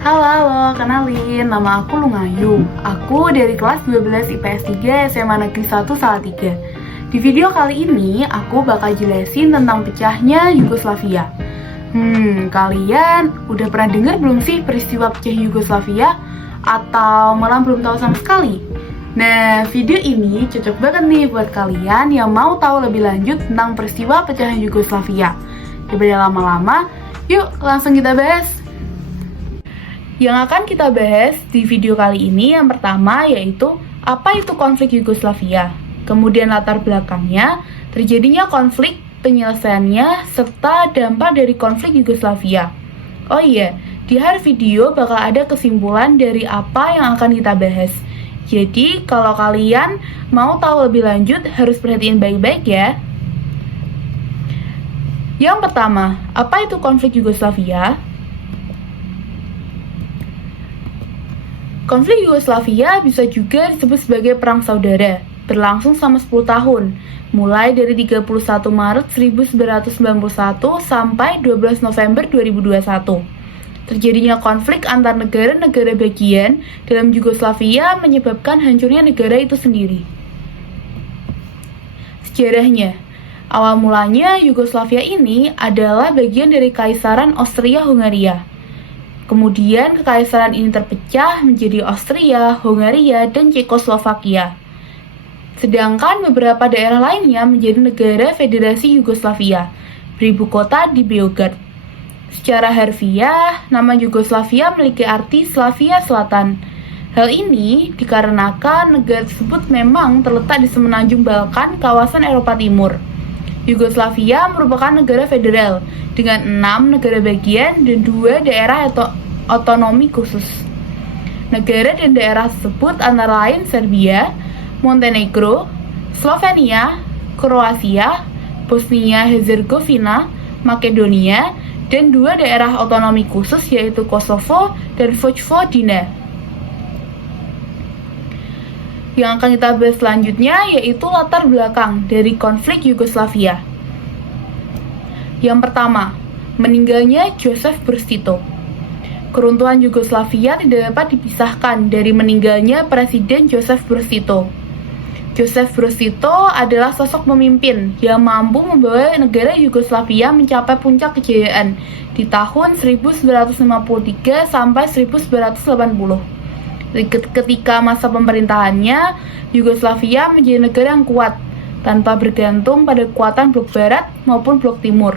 Halo, halo, kenalin, nama aku Lungayu. Aku dari kelas 12 IPS 3 SMA Negeri 1 Salatiga. Di video kali ini, aku bakal jelasin tentang pecahnya Yugoslavia. Kalian udah pernah dengar belum sih peristiwa pecah Yugoslavia? Atau malah belum tahu sama sekali? Nah, video ini cocok banget nih buat kalian yang mau tahu lebih lanjut tentang peristiwa pecahan Yugoslavia. Daripada lama-lama, yuk langsung kita bahas. Yang akan kita bahas di video kali ini yang pertama yaitu apa itu konflik Yugoslavia, kemudian latar belakangnya, terjadinya konflik, penyelesaiannya, serta dampak dari konflik Yugoslavia. Oh iya, di akhir video bakal ada kesimpulan dari apa yang akan kita bahas. Jadi kalau kalian mau tahu lebih lanjut harus perhatiin baik-baik ya. Yang pertama, apa itu konflik Yugoslavia? Konflik Yugoslavia bisa juga disebut sebagai Perang Saudara, berlangsung selama 10 tahun, mulai dari 31 Maret 1991 sampai 12 November 2021. Terjadinya konflik antar negara-negara bagian dalam Yugoslavia menyebabkan hancurnya negara itu sendiri. Sejarahnya, awal mulanya Yugoslavia ini adalah bagian dari Kaisaran Austria-Hungaria. Kemudian kekaisaran ini terpecah menjadi Austria, Hungaria, dan Cekoslovakia. Sedangkan beberapa daerah lainnya menjadi negara Federasi Yugoslavia, beribu kota di Beograd. Secara harfiah, nama Yugoslavia memiliki arti Slavia Selatan. Hal ini dikarenakan negara tersebut memang terletak di semenanjung Balkan, kawasan Eropa Timur. Yugoslavia merupakan negara federal dengan 6 negara bagian dan 2 daerah otonomi khusus. Negara dan daerah tersebut antara lain Serbia, Montenegro, Slovenia, Kroasia, Bosnia-Herzegovina, Makedonia, dan 2 daerah otonomi khusus yaitu Kosovo dan Vojvodina. Yang akan kita bahas selanjutnya yaitu latar belakang dari konflik Yugoslavia. Yang pertama, meninggalnya Joseph Broz Tito. Keruntuhan Yugoslavia tidak dapat dipisahkan dari meninggalnya Presiden Joseph Broz Tito. Joseph Broz Tito adalah sosok pemimpin yang mampu membawa negara Yugoslavia mencapai puncak kejayaan di tahun 1953 sampai 1980. Ketika masa pemerintahannya, Yugoslavia menjadi negara yang kuat, tanpa bergantung pada kekuatan blok barat maupun blok timur.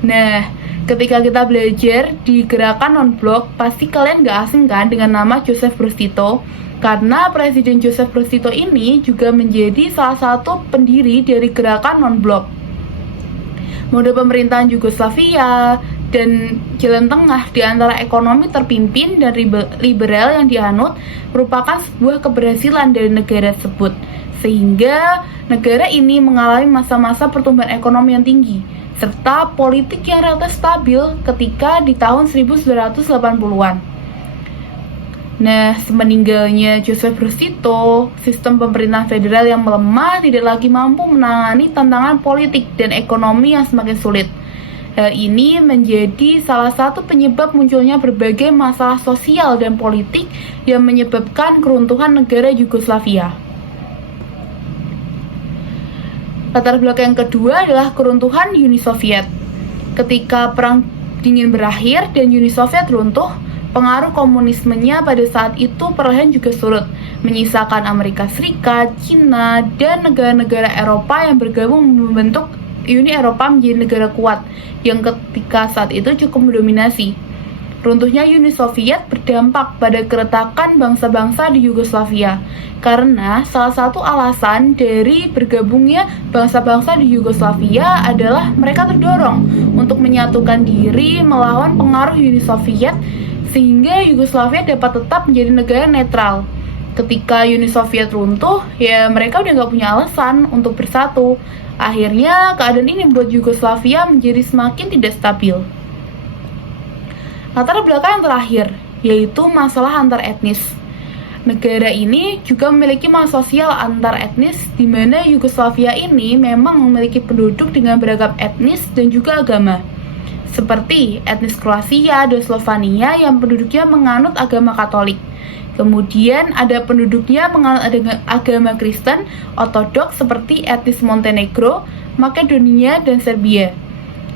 Nah, ketika kita belajar di gerakan non-blok, pasti kalian gak asing kan dengan nama Joseph Broz Tito, karena Presiden Joseph Broz Tito ini juga menjadi salah satu pendiri dari gerakan non-blok. Mode pemerintahan Yugoslavia dan jalan tengah di antara ekonomi terpimpin dan liberal yang dianut merupakan sebuah keberhasilan dari negara tersebut, sehingga negara ini mengalami masa-masa pertumbuhan ekonomi yang tinggi serta politik yang relatif stabil ketika di tahun 1980-an. Nah, semeninggalnya Joseph Broz Tito, sistem pemerintahan federal yang melemah tidak lagi mampu menangani tantangan politik dan ekonomi yang semakin sulit. Hal ini menjadi salah satu penyebab munculnya berbagai masalah sosial dan politik yang menyebabkan keruntuhan negara Yugoslavia. Latar belakang yang kedua adalah keruntuhan Uni Soviet. Ketika Perang Dingin berakhir dan Uni Soviet runtuh, pengaruh komunismenya pada saat itu perlahan juga surut, menyisakan Amerika Serikat, Cina, dan negara-negara Eropa yang bergabung membentuk Uni Eropa menjadi negara kuat yang ketika saat itu cukup mendominasi. Runtuhnya Uni Soviet berdampak pada keretakan bangsa-bangsa di Yugoslavia, karena salah satu alasan dari bergabungnya bangsa-bangsa di Yugoslavia adalah mereka terdorong untuk menyatukan diri melawan pengaruh Uni Soviet, sehingga Yugoslavia dapat tetap menjadi negara netral. Ketika Uni Soviet runtuh, ya mereka udah gak punya alasan untuk bersatu. Akhirnya, keadaan ini membuat Yugoslavia menjadi semakin tidak stabil. Latar belakang yang terakhir, yaitu masalah antar etnis. Negara ini juga memiliki masalah sosial antar etnis, di mana Yugoslavia ini memang memiliki penduduk dengan beragam etnis dan juga agama. seperti etnis Kroasia dan Slovenia yang penduduknya menganut agama Katolik. Kemudian ada penduduknya menganut agama Kristen Ortodoks seperti etnis Montenegro, Makedonia, dan Serbia.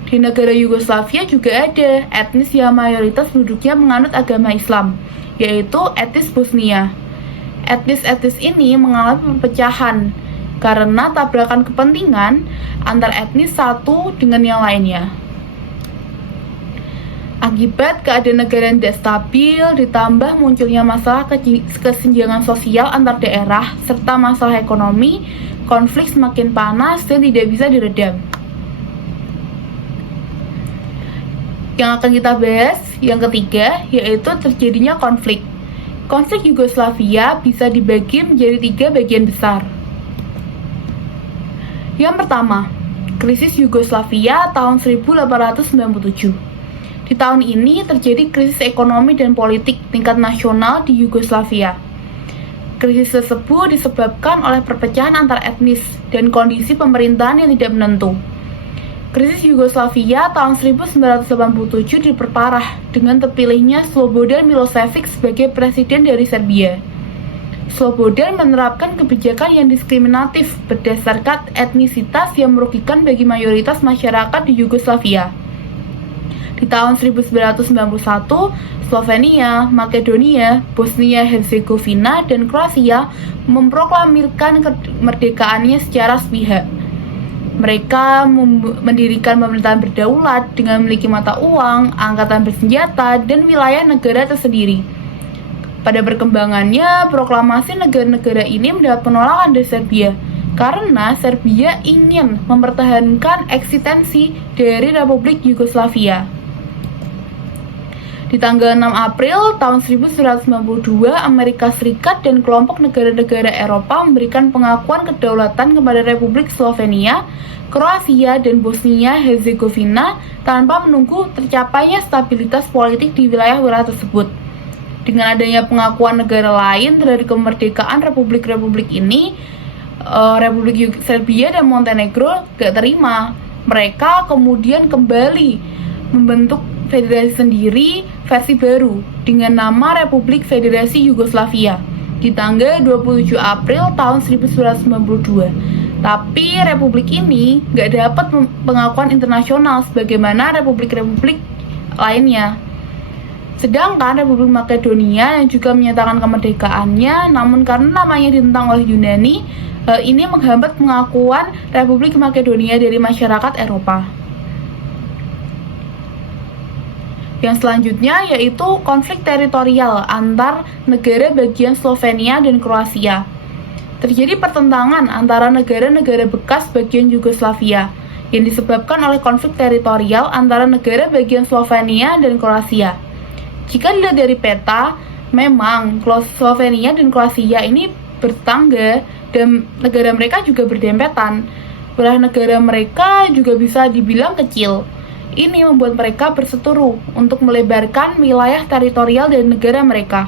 Di negara Yugoslavia juga ada etnis yang mayoritas penduduknya menganut agama Islam, yaitu etnis Bosnia. Etnis-etnis ini mengalami perpecahan karena tabrakan kepentingan antar etnis satu dengan yang lainnya. Akibat keadaan negara yang tidak stabil, ditambah munculnya masalah kesenjangan sosial antar daerah, serta masalah ekonomi, konflik semakin panas dan tidak bisa diredam. Yang akan kita bahas, yang ketiga, yaitu terjadinya konflik. Konflik Yugoslavia bisa dibagi menjadi 3 bagian besar. Yang pertama, krisis Yugoslavia tahun 1897. Di tahun ini terjadi krisis ekonomi dan politik tingkat nasional di Yugoslavia. Krisis tersebut disebabkan oleh perpecahan antar etnis dan kondisi pemerintahan yang tidak menentu. Krisis Yugoslavia tahun 1987 diperparah dengan terpilihnya Slobodan Milošević sebagai presiden dari Serbia. Slobodan menerapkan kebijakan yang diskriminatif berdasarkan etnisitas yang merugikan bagi mayoritas masyarakat di Yugoslavia. Di tahun 1991, Slovenia, Makedonia, Bosnia-Herzegovina, dan Kroasia memproklamirkan kemerdekaannya secara sepihak. Mereka mendirikan pemerintahan berdaulat dengan memiliki mata uang, angkatan bersenjata, dan wilayah negara tersendiri. Pada perkembangannya, proklamasi negara-negara ini mendapat penolakan dari Serbia karena Serbia ingin mempertahankan eksistensi dari Republik Yugoslavia. Di tanggal 6 April tahun 1992, Amerika Serikat dan kelompok negara-negara Eropa memberikan pengakuan kedaulatan kepada Republik Slovenia, Kroasia, dan Bosnia-Herzegovina tanpa menunggu tercapainya stabilitas politik di wilayah-wilayah tersebut. Dengan adanya pengakuan negara lain dari kemerdekaan republik-republik ini, Republik Serbia dan Montenegro gak terima. Mereka kemudian kembali membentuk federasi sendiri versi baru dengan nama Republik Federasi Yugoslavia di tanggal 27 April tahun 1992. Tapi republik ini nggak dapat pengakuan internasional sebagaimana republik-republik lainnya. Sedangkan Republik Makedonia yang juga menyatakan kemerdekaannya, namun karena namanya ditentang oleh Yunani, ini menghambat pengakuan Republik Makedonia dari masyarakat Eropa. Yang selanjutnya yaitu konflik teritorial antar negara bagian Slovenia dan Kroasia. Terjadi pertentangan antara negara-negara bekas bagian Yugoslavia yang disebabkan oleh konflik teritorial antara negara bagian Slovenia dan Kroasia. Jika dilihat dari peta, memang Slovenia dan Kroasia ini bertetangga dan negara mereka juga berdempetan. Wilayah negara mereka juga bisa dibilang kecil. Ini membuat mereka berseteru untuk melebarkan wilayah teritorial dari negara mereka.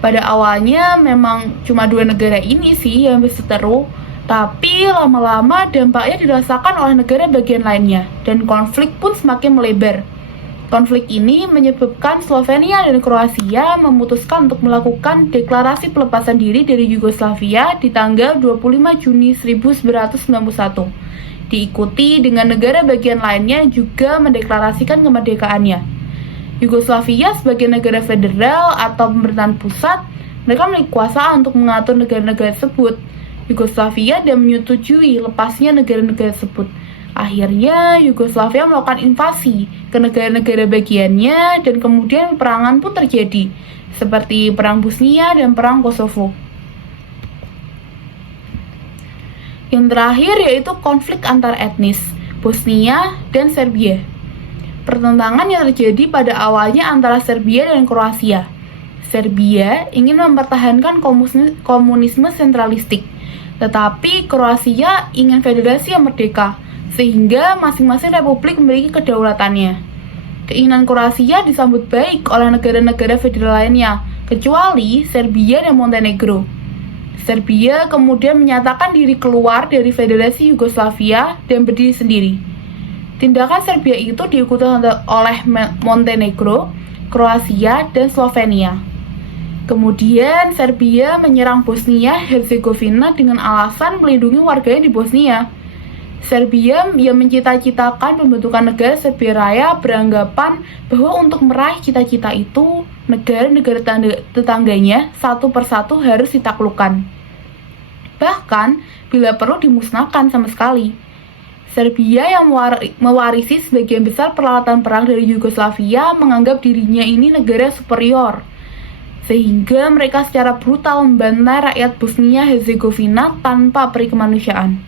Pada awalnya memang cuma 2 negara ini sih yang berseteru, tapi lama-lama dampaknya dirasakan oleh negara bagian lainnya, dan konflik pun semakin melebar. Konflik ini menyebabkan Slovenia dan Kroasia memutuskan untuk melakukan deklarasi pelepasan diri dari Yugoslavia di tanggal 25 Juni 1991. Diikuti dengan negara bagian lainnya juga mendeklarasikan kemerdekaannya. Yugoslavia sebagai negara federal atau pemerintahan pusat, mereka memiliki kuasa untuk mengatur negara-negara tersebut. Yugoslavia dan menyetujui lepasnya negara-negara tersebut. Akhirnya, Yugoslavia melakukan invasi ke negara-negara bagiannya dan kemudian peperangan pun terjadi, seperti Perang Bosnia dan Perang Kosovo. Yang terakhir yaitu konflik antar etnis, Bosnia dan Serbia. Pertentangan yang terjadi pada awalnya antara Serbia dan Kroasia. Serbia ingin mempertahankan komunisme sentralistik, tetapi Kroasia ingin federasi yang merdeka, sehingga masing-masing republik memiliki kedaulatannya. Keinginan Kroasia disambut baik oleh negara-negara federal lainnya, kecuali Serbia dan Montenegro. Serbia kemudian menyatakan diri keluar dari Federasi Yugoslavia dan berdiri sendiri. Tindakan Serbia itu diikuti oleh Montenegro, Kroasia, dan Slovenia. Kemudian Serbia menyerang Bosnia-Herzegovina dengan alasan melindungi warganya di Bosnia. Serbia yang mencita-citakan pembentukan negara Serbia Raya beranggapan bahwa untuk meraih cita-cita itu, negara-negara tetangganya satu persatu harus ditaklukkan. Bahkan, bila perlu dimusnahkan sama sekali. Serbia yang mewarisi sebagian besar peralatan perang dari Yugoslavia menganggap dirinya ini negara superior. Sehingga mereka secara brutal membantai rakyat Bosnia-Herzegovina tanpa peri kemanusiaan.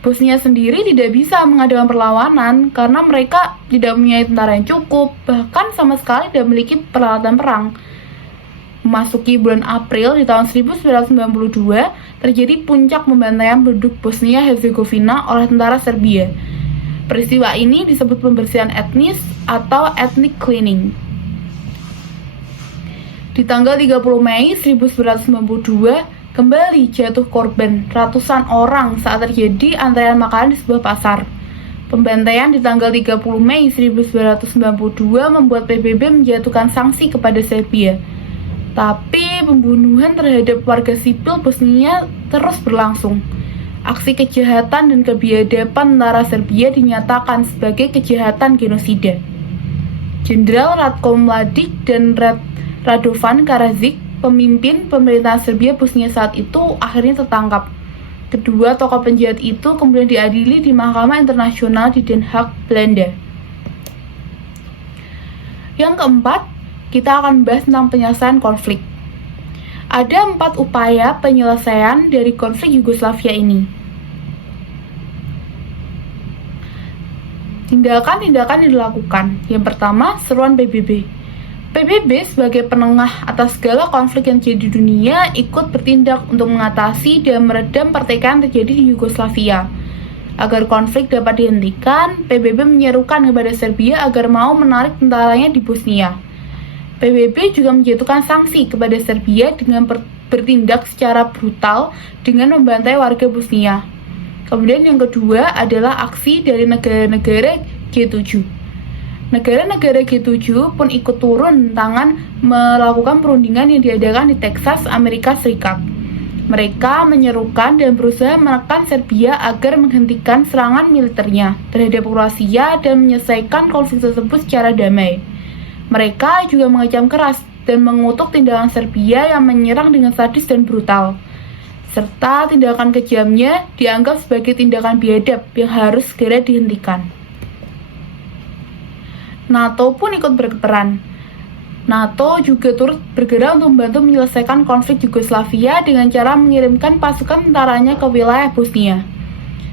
Bosnia sendiri tidak bisa mengadakan perlawanan karena mereka tidak mempunyai tentara yang cukup, bahkan sama sekali tidak memiliki peralatan perang. Memasuki bulan April di tahun 1992, terjadi puncak pembantaian penduduk Bosnia-Herzegovina oleh tentara Serbia. Peristiwa ini disebut pembersihan etnis atau ethnic cleaning. Di tanggal 30 Mei 1992, kembali jatuh korban ratusan orang saat terjadi antrean makanan di sebuah pasar. Pembantaian di tanggal 30 Mei 1992 membuat PBB menjatuhkan sanksi kepada Serbia. Tapi pembunuhan terhadap warga sipil Bosnia terus berlangsung. Aksi kejahatan dan kebiadaban tentara Serbia dinyatakan sebagai kejahatan genosida. Jenderal Ratko Mladic dan Radovan Karadzic, pemimpin pemerintahan Serbia Bosnia saat itu, akhirnya tertangkap. Kedua tokoh penjahat itu kemudian diadili di Mahkamah Internasional di Den Haag, Belanda. Yang keempat, kita akan bahas tentang penyelesaian konflik. Ada 4 upaya penyelesaian dari konflik Yugoslavia ini. Tindakan-tindakan yang dilakukan. Yang pertama, seruan PBB. PBB sebagai penengah atas segala konflik yang terjadi di dunia ikut bertindak untuk mengatasi dan meredam pertikaian terjadi di Yugoslavia. Agar konflik dapat dihentikan, PBB menyerukan kepada Serbia agar mau menarik tentaranya di Bosnia. PBB juga menjatuhkan sanksi kepada Serbia dengan bertindak secara brutal dengan membantai warga Bosnia. Kemudian yang kedua adalah aksi dari negara-negara G7. Negara-negara G7 pun ikut turun tangan melakukan perundingan yang diadakan di Texas, Amerika Serikat. Mereka menyerukan dan berusaha menekan Serbia agar menghentikan serangan militernya terhadap Kroasia dan menyelesaikan konflik tersebut secara damai. Mereka juga mengecam keras dan mengutuk tindakan Serbia yang menyerang dengan sadis dan brutal, serta tindakan kejamnya dianggap sebagai tindakan biadab yang harus segera dihentikan. NATO pun ikut berperan. NATO juga turut bergerak untuk membantu menyelesaikan konflik Yugoslavia dengan cara mengirimkan pasukan tentaranya ke wilayah Bosnia.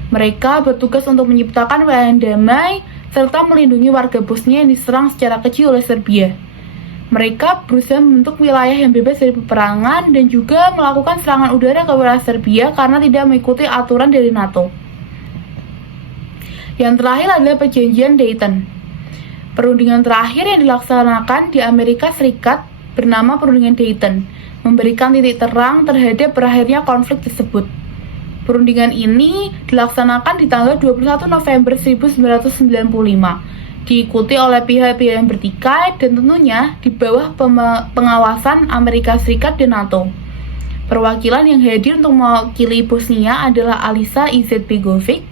Mereka bertugas untuk menciptakan wilayah yang damai serta melindungi warga Bosnia yang diserang secara keji oleh Serbia. Mereka berusaha membentuk wilayah yang bebas dari peperangan dan juga melakukan serangan udara ke wilayah Serbia karena tidak mengikuti aturan dari NATO. Yang terakhir adalah perjanjian Dayton. Perundingan terakhir yang dilaksanakan di Amerika Serikat bernama Perundingan Dayton, memberikan titik terang terhadap berakhirnya konflik tersebut. Perundingan ini dilaksanakan di tanggal 21 November 1995, diikuti oleh pihak-pihak yang bertikai dan tentunya di bawah pengawasan Amerika Serikat dan NATO. Perwakilan yang hadir untuk mewakili Bosnia adalah Alisa Izetbegovic,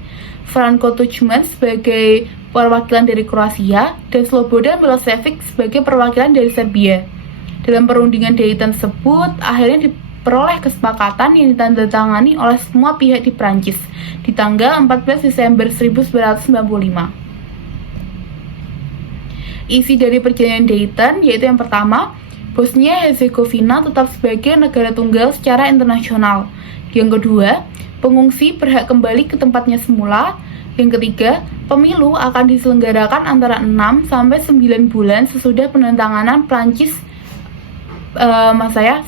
Franko Tuđman sebagai perwakilan dari Kroasia, dan Slobodan Milošević sebagai perwakilan dari Serbia. Dalam perundingan Dayton tersebut, akhirnya diperoleh kesepakatan yang ditandatangani oleh semua pihak di Prancis di tanggal 14 Desember 1995. Isi dari perjanjian Dayton yaitu yang pertama, Bosnia-Herzegovina tetap sebagai negara tunggal secara internasional. Yang kedua, pengungsi berhak kembali ke tempatnya semula. Yang ketiga, pemilu akan diselenggarakan antara 6 sampai 9 bulan sesudah penandatanganan Prancis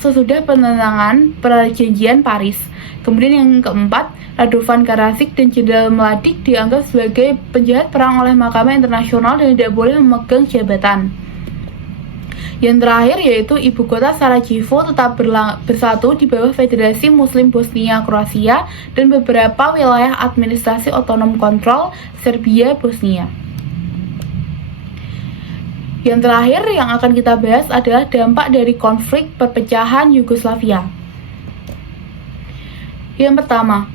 sesudah penandatangan perjanjian Paris. Kemudian yang keempat, Radovan Karadzic dan Jenderal Mladic dianggap sebagai penjahat perang oleh Mahkamah Internasional dan tidak boleh memegang jabatan. Yang terakhir yaitu ibu kota Sarajevo tetap bersatu di bawah Federasi Muslim Bosnia Kroasia dan beberapa wilayah administrasi otonom kontrol Serbia Bosnia. Yang terakhir yang akan kita bahas adalah dampak dari konflik perpecahan Yugoslavia. Yang pertama,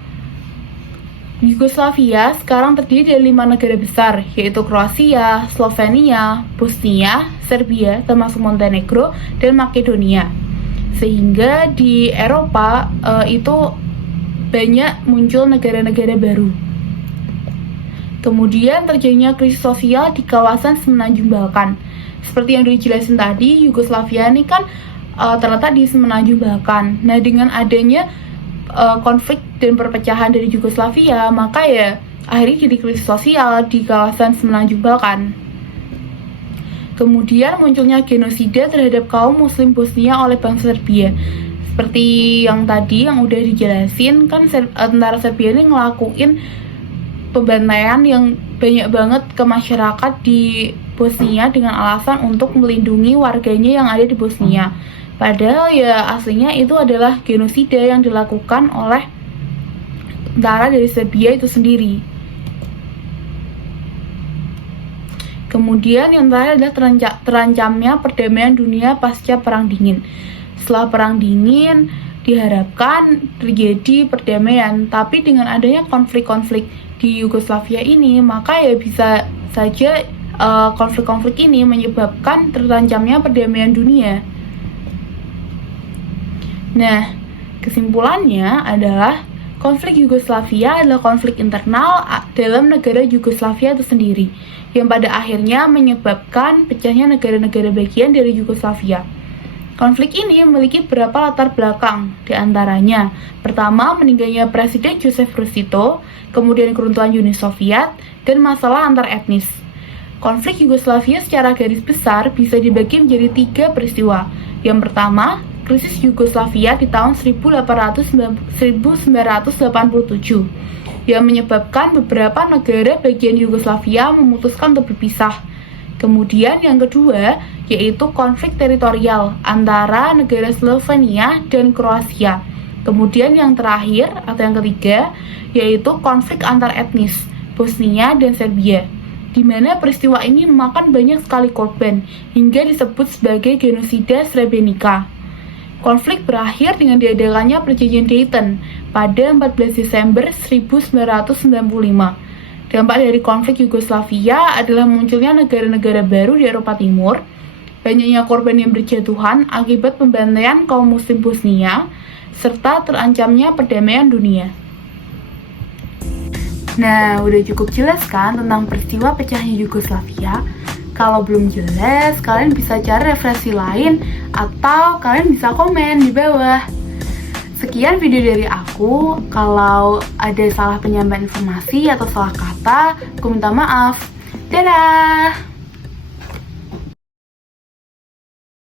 Yugoslavia sekarang terdiri dari 5 negara besar, yaitu Kroasia, Slovenia, Bosnia, Serbia, termasuk Montenegro, dan Makedonia. Sehingga di Eropa itu banyak muncul negara-negara baru. Kemudian terjadinya krisis sosial di kawasan Semenanjung Balkan. Seperti yang dijelasin tadi, Yugoslavia ini kan terletak di Semenanjung Balkan. Nah, dengan adanya konflik dan perpecahan dari Yugoslavia, maka ya akhirnya jadi krisis sosial di kawasan Semenanjung Balkan. Kemudian munculnya genosida terhadap kaum muslim Bosnia oleh bangsa Serbia. Seperti yang tadi yang udah dijelasin kan, tentara Serbia ini ngelakuin pembantaian yang banyak banget ke masyarakat di Bosnia dengan alasan untuk melindungi warganya yang ada di Bosnia. Padahal ya aslinya itu adalah genosida yang dilakukan oleh tentara dari Serbia itu sendiri. Kemudian yang terakhir adalah terancamnya perdamaian dunia pasca Perang Dingin. Setelah Perang Dingin diharapkan terjadi perdamaian, tapi dengan adanya konflik-konflik di Yugoslavia ini, maka ya bisa saja konflik-konflik ini menyebabkan terancamnya perdamaian dunia. Nah, kesimpulannya adalah konflik Yugoslavia adalah konflik internal dalam negara Yugoslavia itu sendiri, yang pada akhirnya menyebabkan pecahnya negara-negara bagian dari Yugoslavia. Konflik ini memiliki beberapa latar belakang, di antaranya pertama meninggalnya Presiden Joseph Broz Tito, kemudian keruntuhan Uni Soviet, dan masalah antar etnis. Konflik Yugoslavia secara garis besar bisa dibagi menjadi 3 peristiwa. Yang pertama, krisis Yugoslavia di tahun 1987 yang menyebabkan beberapa negara bagian Yugoslavia memutuskan untuk berpisah. Kemudian yang kedua yaitu konflik teritorial antara negara Slovenia dan Kroasia. Kemudian yang terakhir atau yang ketiga yaitu konflik antar etnis Bosnia dan Serbia, di mana peristiwa ini memakan banyak sekali korban hingga disebut sebagai genosida Srebrenica. Konflik berakhir dengan diadakannya Perjanjian Dayton pada 14 Desember 1995. Dampak dari konflik Yugoslavia adalah munculnya negara-negara baru di Eropa Timur, banyaknya korban yang berjatuhan akibat pembantaian kaum muslim Bosnia, serta terancamnya perdamaian dunia. Nah, udah cukup jelas kan tentang peristiwa pecahnya Yugoslavia? Kalau belum jelas, kalian bisa cari referensi lain atau kalian bisa komen di bawah. Sekian video dari aku. Kalau ada salah penyampaian informasi atau salah kata, aku minta maaf. Dadah!